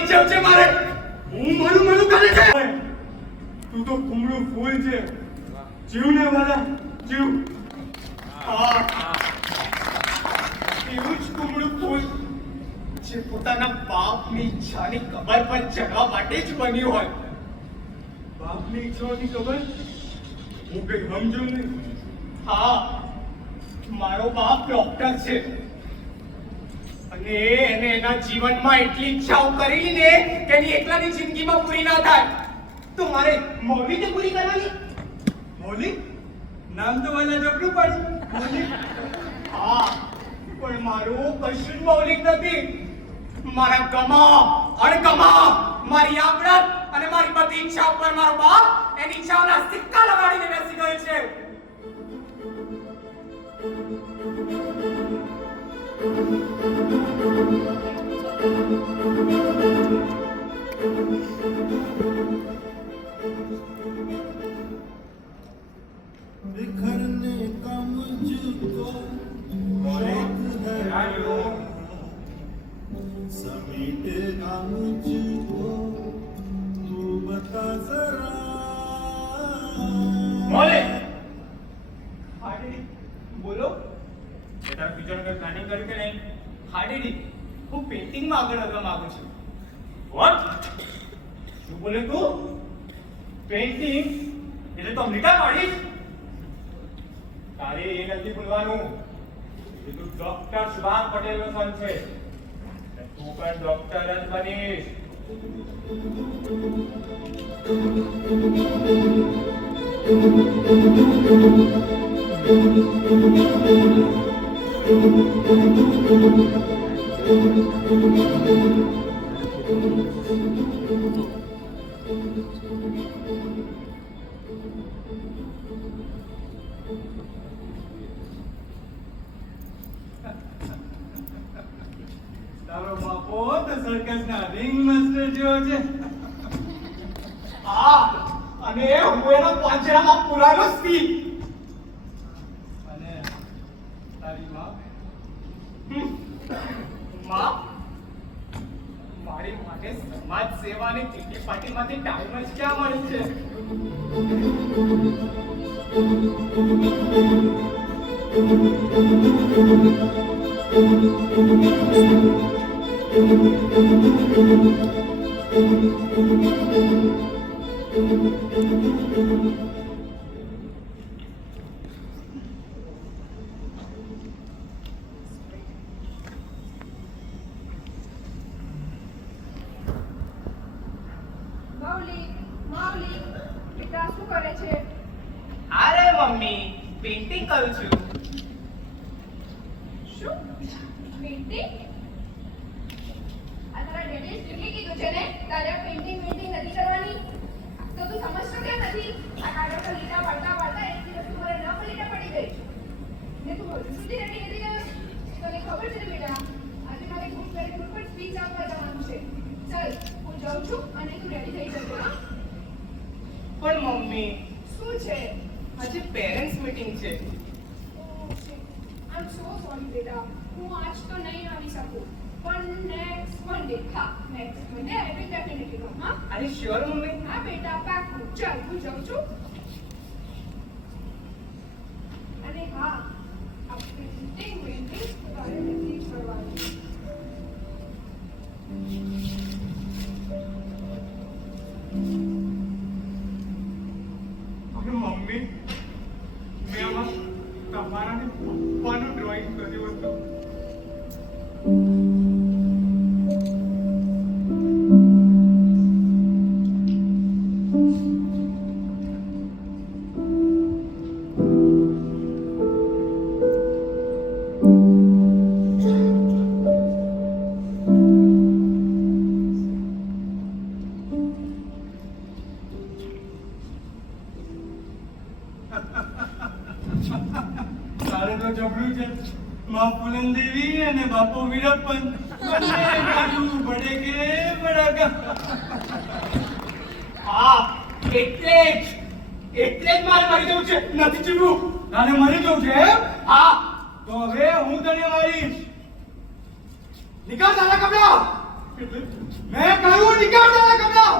મરી જ છે મારે. હું મરું કરે છે. તું તો કુમળું ફૂલ છે. જીવને વાલા જીવ. એવું જ કુમળું ફૂલ જે પોતાના બાપની ઈચ્છાની કબર પર ચડવા માટે જ બન્યું હોય. બાપની ઈચ્છાની કબર હું કઈ સમજુ નહીં. હા, મારો બાપ ડોક્ટર છે અને એને એના જીવનમાં એટલી ઈચ્છાઓ કરેલી ને કે એની એકલાની જિંદગીમાં પૂરી ના થાય તો મારે મૌલિક પૂરી કરવાની. મૌલિક નામ તો વાલા જબરું પડ્યું. મૌલિક. હા, પણ મારું કશું જ મૌલિક નથી. મારા ગમા અણગમા, મારી આવડત અને મારી બધી ઈચ્છા ઉપર મારો બાપ એની ઈચ્છાઓના સિક્કા લગાડીને બેસી ગયો છે. बिखरने का मुझको शौक है, समेटेगा मुझको तू बता जरा. મોલે હાડી બોલો. બેટા ફ્યુચર નું પ્લાનિંગ કર્યું કે નહીં? હાડી હું પેઇન્ટિંગ માં આગળ વધવા માંગુ છું. વોટ? શું બોલે તું? પેઇન્ટિંગ એટલે તો અમરીકા પાડીશ. તારે એ નથી ભૂલવાનું કે તું ડોક્ટર શુભાંગ પટેલ નો સન છે. તું પણ ડોક્ટર જ બનીશ. તારો બાપો તો સર્કસ ના રિંગ માસ્ટર જેવો છે. હા, અને હું એનો પાંજરામાં પુરાનો સ્પી. અને તારી માં મારી માટે સમાજ સેવાની કીટી પાર્ટીમાંથી ટાઈમ જ ક્યાં મળે છે. માઉલી બેટા શું કરે છે? અરે મમ્મી, પેઇન્ટિંગ કરું છું. શું પેઇન્ટિંગ? આ તારા ડેડીએ સ્ટ્રિક્ટલી કીધું છે ને તારે પેઇન્ટિંગ નથી કરવાની. તો તું સમજતો કેમ નથી? આ કાગળ પર લીટા પાડતા એક દિવસ તું મારે ન પર લીટા પડી ગઈ ને તું હજુ સુધી રેડી નથી ગયો. તને ખબર છે ને બેટા, આજે મારે ગ્રુપ પર સ્પીચ આપવા જવાનું છે. ચાલ હું જાઉં છું અને તું રેડી થઈ જજો. હા પણ મમ્મી, શું છે? આજે પેરેન્ટ્સ મીટિંગ છે. I'm so sorry બેટા, હું આજ તો નહીં આવી શકું, પણ નેક્સ્ટ મંડે, હા next Monday I will definitely come. હા અરે શ્યોર મમ્મી. હા બેટા, પાક્કું. ચાલ હું જાઉં છું. અને હા, આપણે મીટિંગ તારે નથી કરવાની. અરે મમ્મી, મેં આમાં તમારા ને પપ્પાનું ડ્રોઈંગ કર્યું હતું. તારે તો જબરું છે. માં પૂનમ દેવી અને બાપો વીરપ્પન બંને કાઢું બડે કે બડાકા. હા, એટલે જ મારે મરી જવું છે. નથી જીવવું. તારે મરી જવું છે એમ? હા, તો હવે હું તને મારીશ. નિકાલ તારા કપડા. મેં કહ્યું નીકાળ તારા કપડા.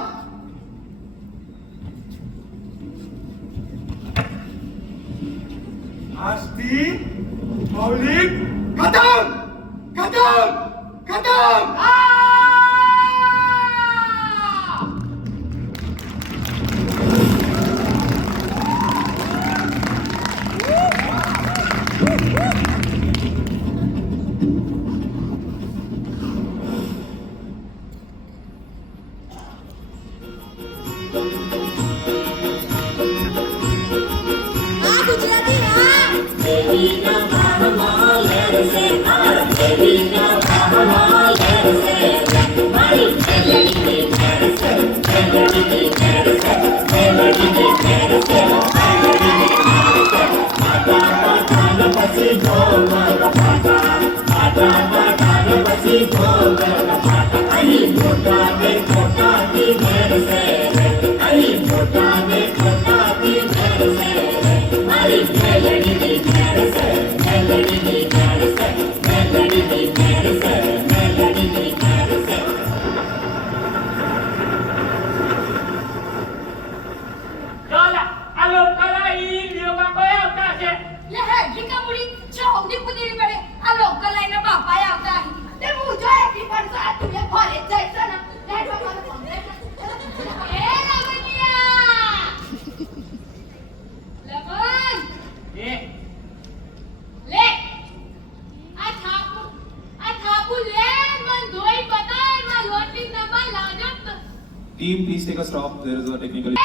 આજથી મૌલિક ખતમ ખતમ ખતમ. Team, please take a stop. There is a technical.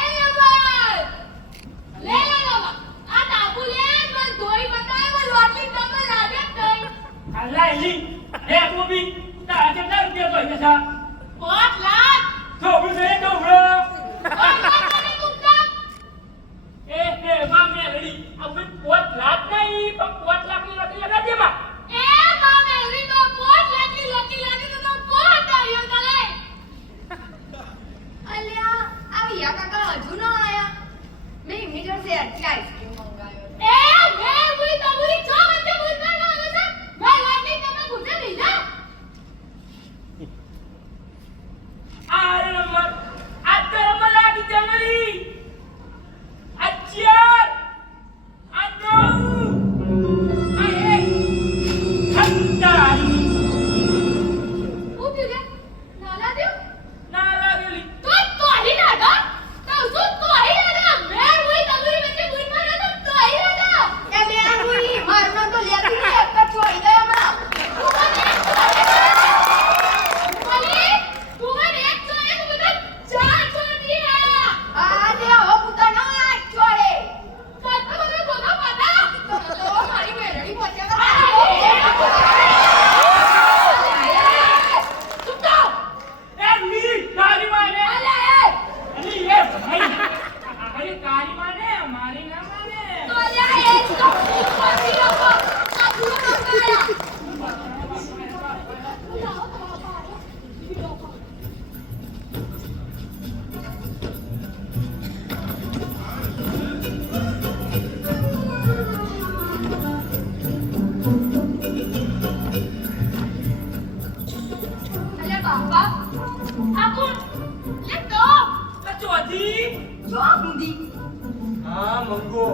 હા મંગો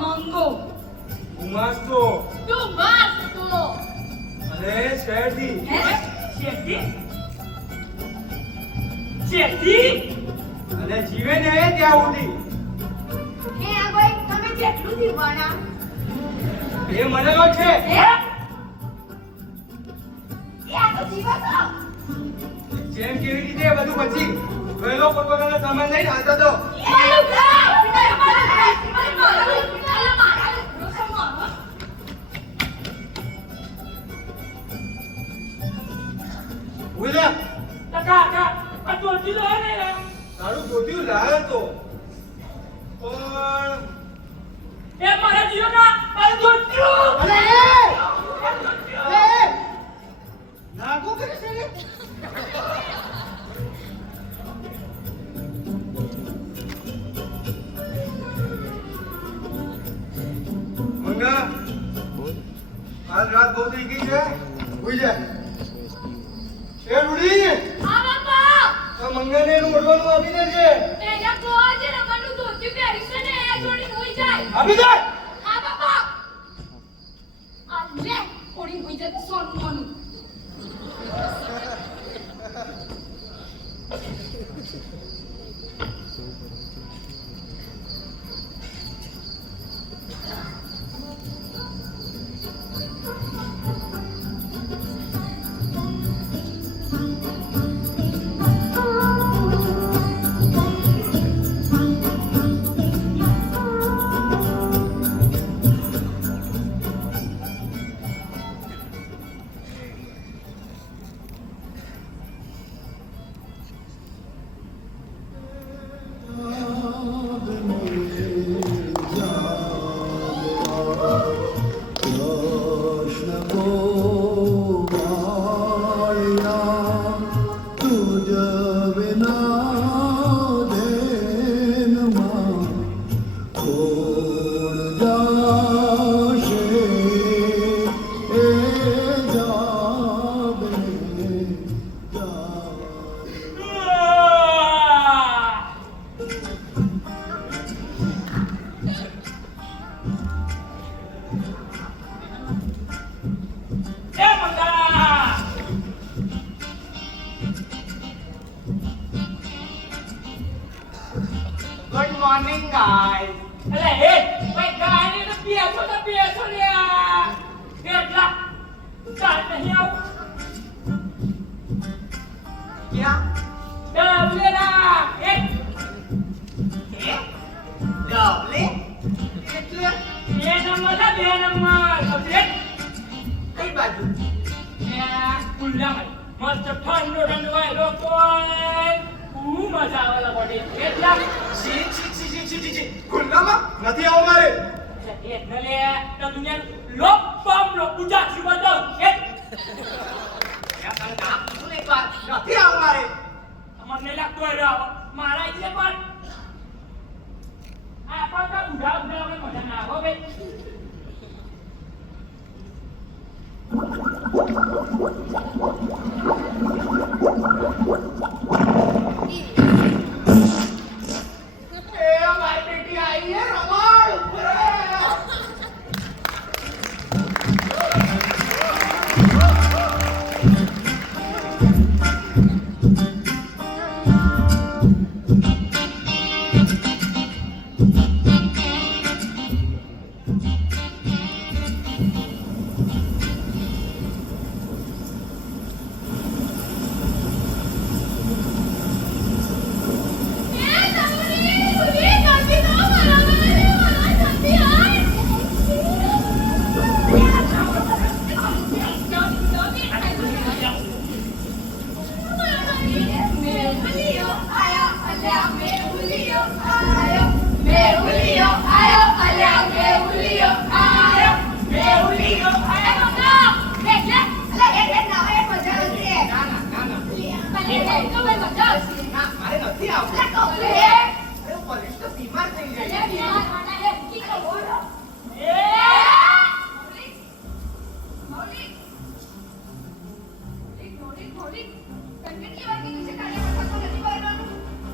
મંગો ગુમાસ્તો તું મસ્ત અને શેરડી અને જીવે ને ત્યાં સુધી તમે જેટલું જીવવાના એ મનેલો છે જેમ કેવી રીતે બધું પછી ગયેલો પોતપોતાનો સામાન લઈને હાલતો તો ઉલા તારું ધોતિયું લાવ્યો તો પણ નાગો કરે છે ને મંગા આજ રાત બહુ થઈ ગઈ છે હોઈ જા એ રૂડી આપી દે. હા બાપા આ લે કોડી હોઈ જતું સોનું મોનું कृष्ण को माया तुझ बिना देन मां छोड़ जाशे ए जाबे जा ગુડ મોર્નિંગ ગાઈસ. અરે હે ભાઈ ગાયને તો પીએસો લ્યા કેટલા ચાલ નહીં આવ ક્યાં? ડબલેલા એક એ? ડબલે? એટલે બે નંબર ના બે નંબર અપડેટ કઈ બાજુ? ખુલ્લામાં મસ્ત ઠંડો ઠંડો હોય લોકો ખૂબ મજા આવે લગોડી કેટલા છી છી છી છી છી છી. ખુલ્લામાં નથી આવું મારે. એટલે લે તો દુનિયા લોપમ લો પૂજા થી બદલ એક યાર તને નામ કીધું ને એકવાર. નથી આવું મારે. મને લાગતો હોય મારા એટલે પણ આ પણ તો ઉધા ઉધા મજા ના આવે ભાઈ એ મારી બેટી આવી હે રમણ. ઉભો રહે. ના, મારે નથી આવું. અરે પોલીસ તો બીમાર થઈ જાય.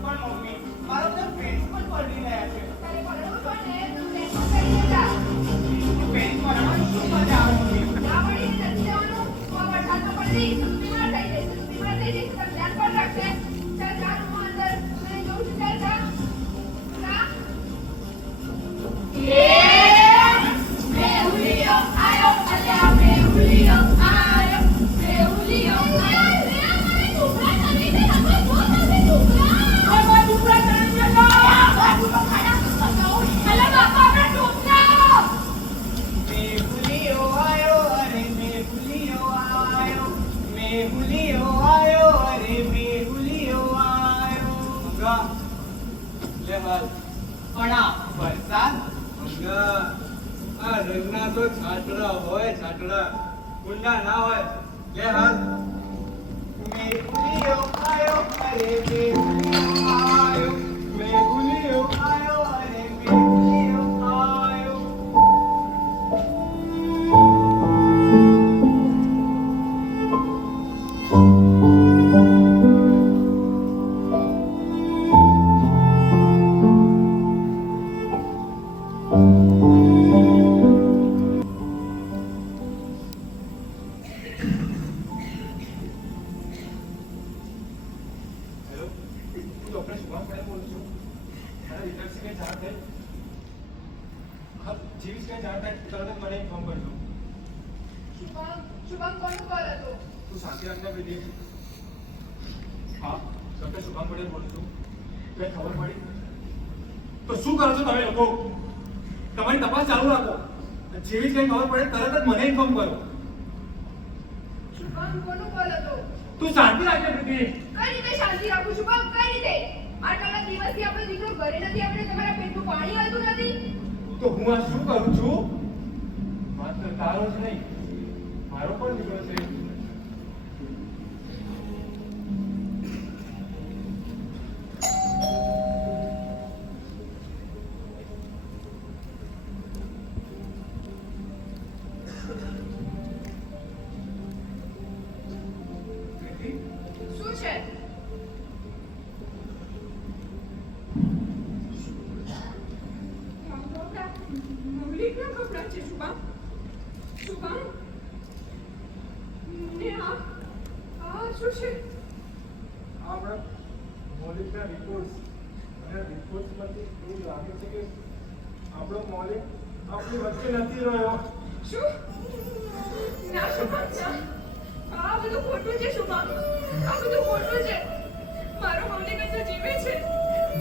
પણ મમ્મી મારો તો ફ્રેન્ડ પણ પડી રહ્યા છે. ફ્રેન્ડ બનાવવાની શું મજા આવે મમ્મી? મેહુલિયો આયો અરે મેહુલિયો આયો. મેહુલિયો આયો અરે મેહુલિયો આયો. મંગા લે હાલ પણ આ વરસાદ મંગા આ રંગના તો છાટડા હોય છાટડા કુંડા ના હોય લે હાલ મેહુલિયો આયો અરે મેહુલિયો આયો. મેહુલિયો આયો અરે મેહુલિયો આયો. Thank શુભમ પટેલ બોલું છું. મારા વિદ્યાર્થી કંઈ જાણ થઈ? હા, જેવી જ કંઈ જાણ થાય તરત જ મને ઇન્ફોર્મ કરજો. શુભમ કોનો કોલ હતો? તું શાંતિ રાખને પ્રીતિ. હા, ડૉક્ટર શુભમ પટેલ બોલું છું. કંઈ ખબર પડી? તો શું કરો છો તમે લોકો? તમારી તપાસ ચાલુ રાખો. જેવી જ કંઈ ખબર પડે તરત જ મને ઇન્ફોર્મ કરો. શુભમ કોનો કોલ હતો? તું શાંતિ રાખજે પ્રીતિ. કઈ રીતે શાંતિ રાખું શુભમ? કઈ રીતે? આટલા દિવસથી આપણો દીકરો ઘરે નથી, આપણે તમારા પેટનું પાણી આવતું નથી. તો હું આ શું કરું છું? માત્ર તારો જ નહીં, મારો પણ દીકરો છે. શું છે? મૌલિકના કપડાં છે શુભમ. શુભમ ને આ શું છે? આપણે મૌલિકના રિપોર્ટ્સ અને રિપોર્ટ્સમાંથી એવું લાગે છે કે આપણો મૌલિક આપણી વચ્ચે નથી રહ્યો. શું? ના શુભમ ના. આ બધું ખોટું છે શુભમ. આ બધું ખોટું છે. મારો મૌલિક હજુ જીવે છે.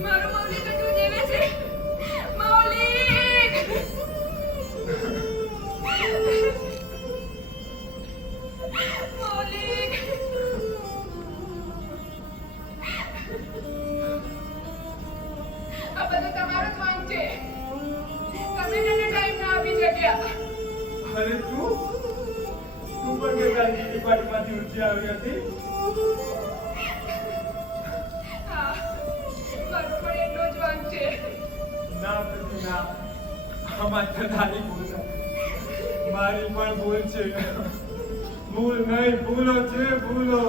મારો મૌલિક હજુ જીવે છે. મૌલિક! મૌલિક! આ બધું તમારો જ વાંક છે. તમે એને ટાઈમ ના આપી શક્યા. અરે તું પણ કે તારી ડિપાર્ટમેન્ટમાંથી ઊંચી આવી હતી. હા, મારો પણ એટલો જ વાંક છે. ના પ્રીતિ ના, આ માત્ર તારી ભૂલ નથી. મારી પણ ભૂલ છે. ભૂલ નહીં, ભૂલો છે, ભૂલો.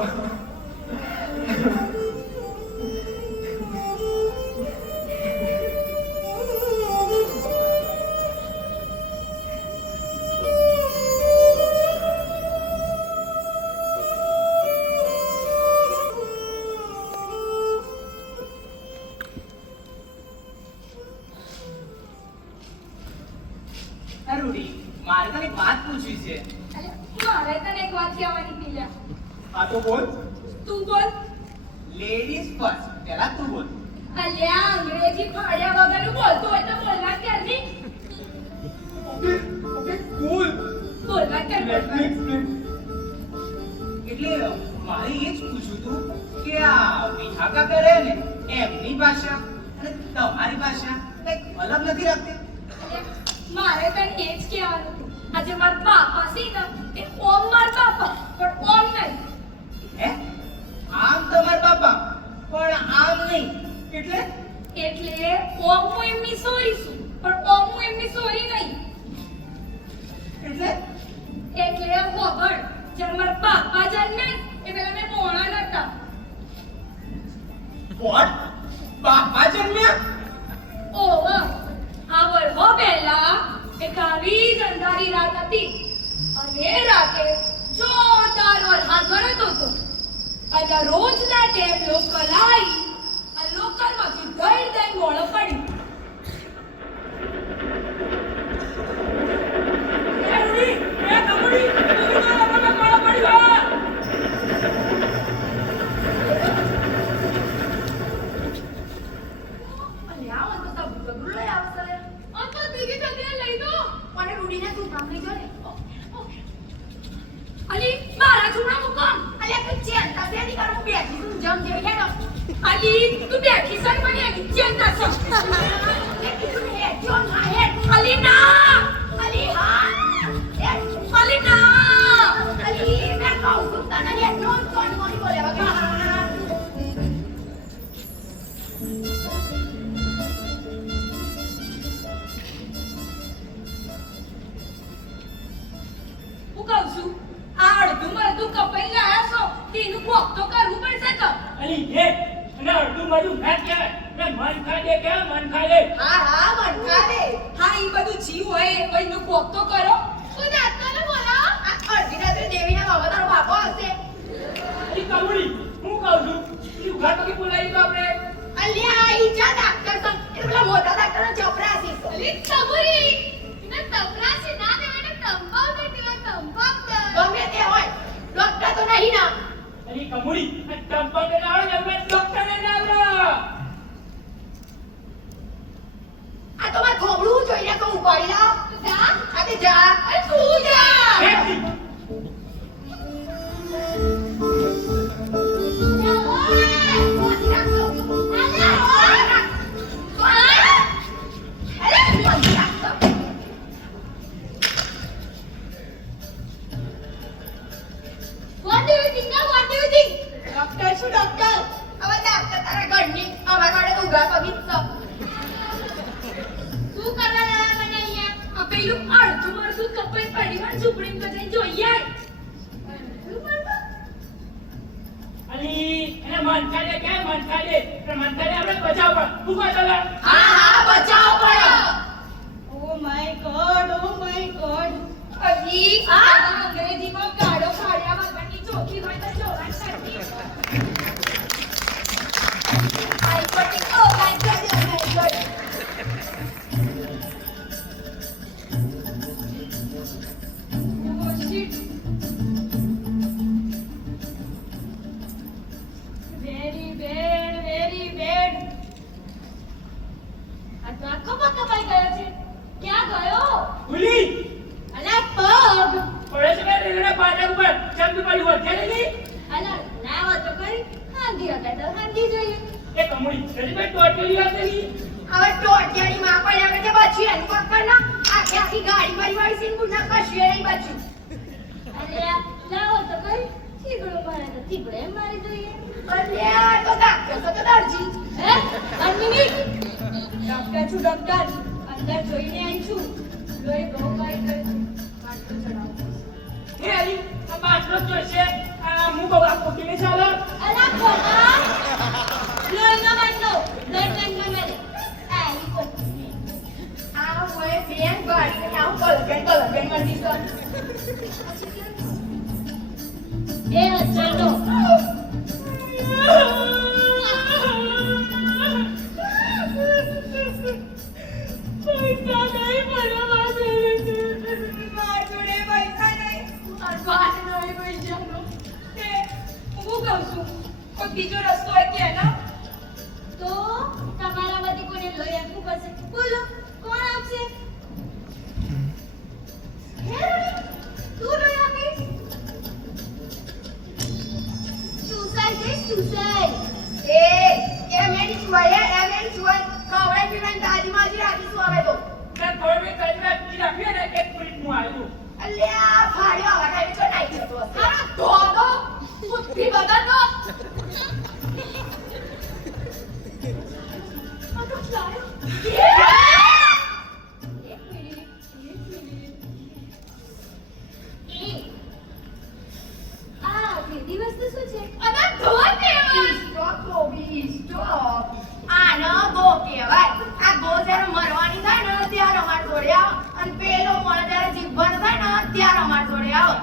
રૂડી, મારે તને એક વાત પૂછવી છે. મારે તને એક વાત કહેવાની હતી લ્યા. આ તો બોલ. તું બોલ. લેડીઝ ફર્સ્ટ, પહેલા તું બોલ. અલ્યા અંગ્રેજી ફાડ્યા વગરનું બોલતો હોય તો બોલવા ક્યારની? ઓકે ઓકે કૂલ. બોલવા ક્યાં લેટ મી બોલવા? એક્સપ્લેન. એટલે મારે એ જ પૂછવું હતું કે આ વિહાકા કરે ને એમની ભાષા અને તમારી ભાષા કંઈક અલગ નથી રાખતી? મારે તને એ જ કહેવાનું હતું. આજે મારા બાપા છે ને એ ઓમ મારા બાપા પણ ઓમ નહીં. હે? આમ તમારા બાપા પણ આમ નહીં એટલે? એટલે ઓમ હું એમની સોરી છું પણ ઓમ હું એમની સોરી નહીં. એટલે એટલે હોબળ જ્યારે મારા બાપા જન્મ્યા ને એ પેલા મેં મોણા નતા. વોટ? બાપા જન્મ્યા? ઓહો આ વર્ષો પહેલા એક આવી જ અંધારી રાત હતી અને એ રાતે જોરદાર વરસાદ વરસતો હતો અને રોજના ટેમ લોકલ આવી અને લોકલમાંથી દઈ દઈ મોળો પડી. એ રૂડી, એ કમળી, તું મારા મોળો પડ્યો. અલ્યા આ તો બબલું લઈ આવશે લે. આ તો દીદી જલ્દી લઈ દો. અને રૂડીને તું કામ લઈ જો ને. અલી મારા છોકરા મુકામ. અલ્યા તું ચેન્તા છે ની કર હું બેઠી છું જમ જેવી હેડો. અલી તું બેઠી છે મને ચેન્તા છે. એ કીધું હે જો ના હે. અલી ના. અલી હા. એ અલી ના. અલી મેં કહું છું તને એટલો જ કોણ મોરી બોલે વગર. હું કહું છું આ અડધું મળધું કપાઈ ગયા છો તેનું કોક તો કરવું પડશે કે. અલી એ અને અડધું બધું ના કહેવાય. ને મન ખાઈ દે કે મન ખાઈ દે. હા હા મનકા દે. હા ઈ બધું જીવ હોય એનું કોક તો કરો. તું જાતનો ને બોલો. આ અડધી રાત્રે દેવીના બાબા તારો બાપો આવશે. અલી કમળી, હું કહું છું ઈ ઉઘાડ પગે બોલાવી તો આપણે. અલ્યા ઈ જા ડાક્ટર તો એ પેલા મોટા ડાક્ટર ચોપરાસી તો અલી તબુરી ને તબરાસી ના દેવાને તંબાકુ દેવા તંબાકુ ગમે તે હોય ડોક્ટર તો નહીં ના અલી કમુડી આ ટંપા ને આવડે ને ડોક્ટર ને આવડે આ તો માર થોબડું જોઈને તો ઉપાડી લાવ જા આજે જા અરે તું જા What do you think? Now what do you think? Doctor શું ડોક્ટર? હવે ડોક્ટર તારા ઘરની અમાર વાડે તો ઉઘા પગી જ છો. શું કરવા લાયા મને અહીંયા આ પેલું અડધું મરધું કપાઈ પડી હોય ઝૂંપડી બધાય જોઈએ અલી એને મન ખાડે કે મન ખાડે પણ મન ખાડે આપણે બચાવ પણ ઉભા ચાલે હા હા બચાવ પડો. ઓ માય ગોડ અજી આ અંગ્રેજીમાં ગાડો ફાડ્યા વગરની ચોખી હોય તો જોવા શકતી આઈ પટી oh my god oh my god. Oh shit very bad આ તો આખો કપાઈ ગયો છે ક્યાં ગયો ભૂલી અલા પગ પડે છે કે રેલના પાટા ઉપર ચંપી પડી હોય કે નહીં અલા ના હો તો કરી હાંધી હતા તો હાંધી જોઈએ એ કમુડી રેલવે ટોટેલી આવતી હવે ટોટિયાની માં પડે આપણે કે બચી એનું પકડ ના આખી આખી ગાડી ભરી વાળી સીન ગુના કશું નહીં બચ્યું. અરે લાવો તો કરી થીગડો મારે તો થીગડે મારી જોઈએ અલ્યા તો ડાક્ટર તો દરજી. હે 1 મિનિટ ડોક્ટર છું ડોક્ટર અંદર જોઈને આવી છું લોહી બહુ કાઈ કરે છે માટલો ચડાવો એ અલી આ બાટલો જોશે આ હું બહુ આ કોકીને ચાલો અલા ખોટા લોહી ના માટલો લોહી મેં આઈ કોક આ હોય બેન ગાડી ને આવું કલગન મંડી તો. એ હચાનો પૈસા નહીં બરાબર માર જોડે પૈસા નહીં. માર પાસે નહીં પૈસાનો એ હું કહું છું કોઈ બીજો રસ્તો હોય કે ના તો તમારામાંથી કોને લોહી આપવું પડશે બોલો કોણ આપશે હે રણી તું લોહી આપીશ ચૂસાઈ એ એમેન છુવાય કવડે પીવાની દાદી માજી રાખીશું હવે તો. મેં થોડી મે કચરા પી રાખી ને 1 મિનિટ હું આવ્યો અલ્યા ફાડ્યો આવા ટાઈમે છો નાઈ જતો હશે. અરે ધોધો બુદ્ધિ બદલનો. આ તો ચાલો એક મિનિટ આ ભેદી વસ્તુ શું છે અને ધોધ કહેવાય. Stop gobi stop. આનો ગો કહેવાય. આ ગો જ્યારે મરવાની થાય ને ત્યારે અમાર જોડે આવે અને પેલો મર જ્યારે જીવવાનો થાય ને ત્યારે અમાર જોડે આવે.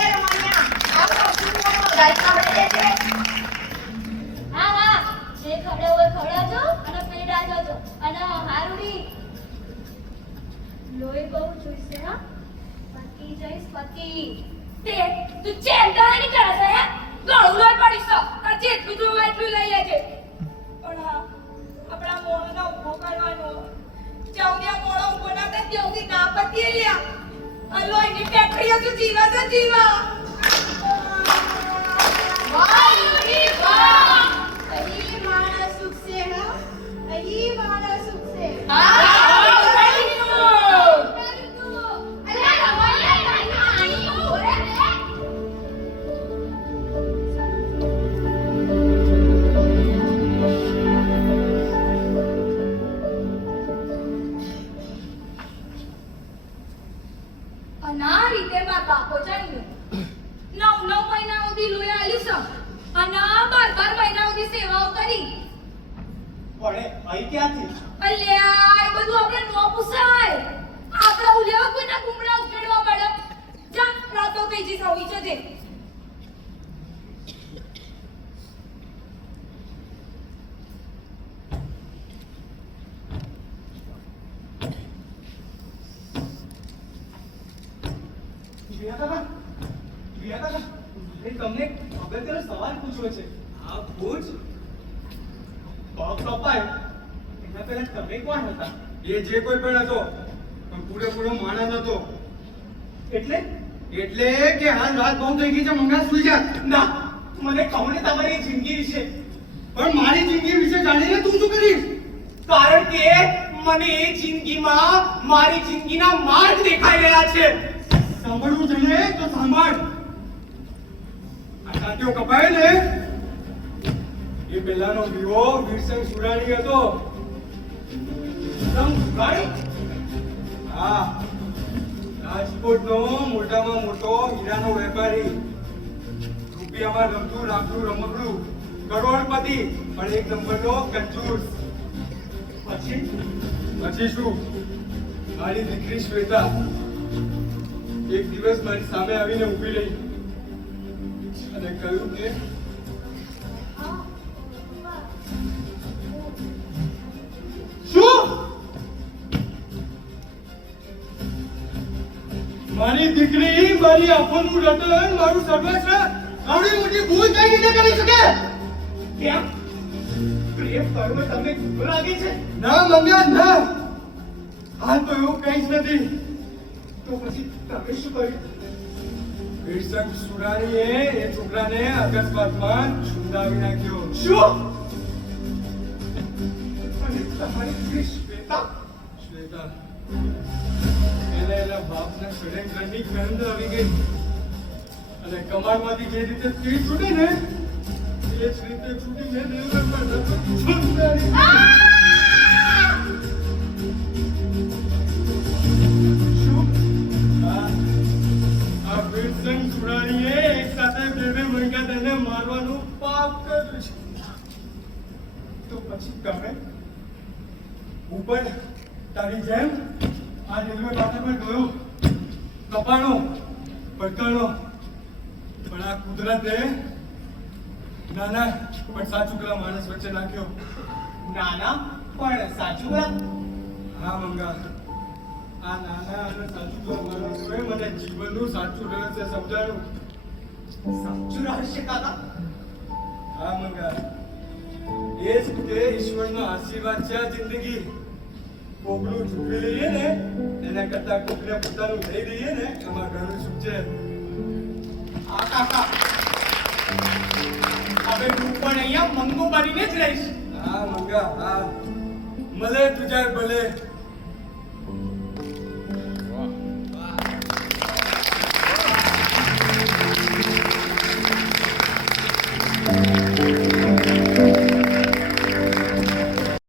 એ રમણિયા આ તો સુનો ગાય કાવડે દેજે. હા હા જે ખવડે હોય ખવડાવજો અને પેડા જોજો અને હારુડી લોહી બહુ જોઈશે હા પતિ જઈશ પતિ તે તું ચેન્ટા નહીં કરે છે હે ગળું લોહી પડીશ તો આ જેટલું જોવે એટલું લઈ લેજે. પણ હા આપણા મોણોને ઊભો કરવાનો ચૌદિયા મોણો ઊભો ના થાય ત્યાં સુધી ના પતીએ લ્યા આ લોહીની ફેક્ટરીઓ તું જીવા છે જીવા. વાહ યુરી વાહ. અહીં માણસ સુખશે હા અહીં માણસ સુખશે. હા વેરી ગુડ. અલ્યા રમણિયા આઈ ઓરે રે. અના રીતે માર બાપો જાણ્યો 9 મહિના સુધી લોહી આલ્યું છે અને 12 મહિના સુધી સેવાઓ કરી. પડે અહીં ક્યાંથી અલ્યા એ બધું આપણે નો પૂછાય. આપણે ઉલેવા કોઈના કુમડા ઉકેડવા મળે. જા રાતો કઈ જી સવી છે તે. વિયા કાકા, મારે તમને એક અગત્યનો સવાલ પૂછવો છે. હા પૂછ. પગ કપાયો એના પહેલા તમે કોણ હતા? એ જે કોઈ પણ હતો પણ પૂરેપૂરો માણસ હતો. એટલે એટલે કે હાલ રાત બહુ થઈ ગઈ છે, મંગા સુઈ જા. ના, મને કહો ને તમારી જિંદગી વિશે. પણ મારી જિંદગી વિશે જાણીને તું શું કરીશ? કારણ કે મને એ જિંદગીમાં મારી જિંદગીના માર્ગ દેખાઈ રહ્યા છે. સાંભળવું છે ને તો સાંભળ. આ કાંટીઓ કપાય ને એ પહેલાનો વિવો વીરસંગ સુરાણી હતો. તમ ગાડી હા, રાજકોટનો મોટામાં મોટો હીરાનો વેપારી. રૂપિયામાં રમતું રાખતું રમકડું, કરોડપતિ, પણ એક નંબરનો કંજૂસ. પછી શું? મારી દીકરી શ્વેતા એક દિવસ મારી સામે આવીને ઊભી રહી અને કહ્યું કે શું? મારી દીકરી, મારી આંખોનું રતન, મારું સર્વસ્વ આવડી મોટી ભૂલ કઈ રીતે કરી શકે? કેમ? પ્રેમ કરવો તમને ગુનો લાગે છે? ના મંગા, ના. આ તો એવું કઈ જ નથી. તો પછી તમે શું કર્યું? વીરસંગ સુરાણીએ એ છોકરાને અકસ્માતમાં છુંદાવી નાખ્યો. શું? અને તમારી દીકરી શ્વેતા? શ્વેતા એને એના બાપના ષડયંત્રની ગંધ આવી ગઈ અને કમાડમાંથી જે રીતે તીર છૂટે ને એ જ રીતે છૂટીને દેવઘરમાં છુંદાવી. શું? આ વીરસંગ સુરાણીએ એક સાથે બે મહિના તેને મારવાનું પાપ કર્યું છે. તો પછી તમે ઉપર તારી જેમ આ રેલવે પાટા પર ગયો, કપાણો, ભટકાણો, પણ આ કુદરતે નાના પણ સાચુકલા માણસ વચ્ચે નાખ્યો. નાના પણ સાચું વાત. હા મંગા, આ નાના અને સાચુકલા માણસોએ મને જીવનનું સાચું રહસ્ય સમજાવ્યું. સાચું રહસ્ય કાકા? હા મંગા, એ જ તે ઈશ્વરનો આશીર્વાદ છે આ જિંદગી. કોકનું ચૂકવી લઈએ ને એના કરતા કોકને પોતાનું લઈ દઈએ ને એમાં ઘણું સુખ છે. આ કાકા, હવે હું પણ અહીંયા મંગો બનીને જ રહીશ. હા મંગા, હા. મળે તુજાર ભલે.